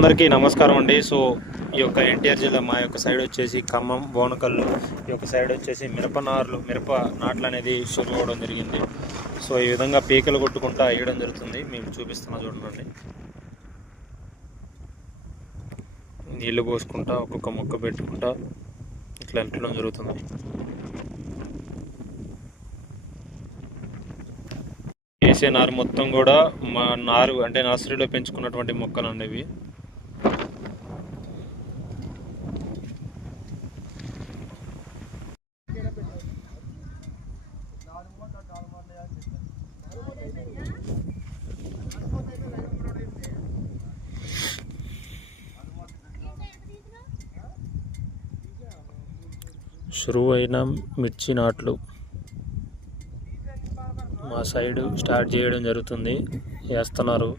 అందరికీ నమస్కారం అండి. సో ఈ యొక్క ఎన్టీఆర్ జిల్లా మా యొక్క సైడ్ వచ్చేసి ఖమ్మం, బోనకల్లు, ఈ యొక్క సైడ్ వచ్చేసి మిరప నాట్లు అనేది షురు అవ్వడం జరిగింది. సో ఈ విధంగా పీకలు కొట్టుకుంటా వేయడం జరుగుతుంది. మీకు చూపిస్తున్నా చూడండి. నీళ్లు పోసుకుంటా ఒక్కొక్క మొక్క పెట్టుకుంటా ఇట్లా ఎంటడం జరుగుతుంది. వేసే నారు మొత్తం కూడా మా నారు అంటే నర్సరీలో పెంచుకున్నటువంటి మొక్కలు అనేవి. షురువు అయిన మిర్చి నాట్లు మా సైడు స్టార్ట్ చేయడం జరుగుతుంది, వేస్తున్నారు.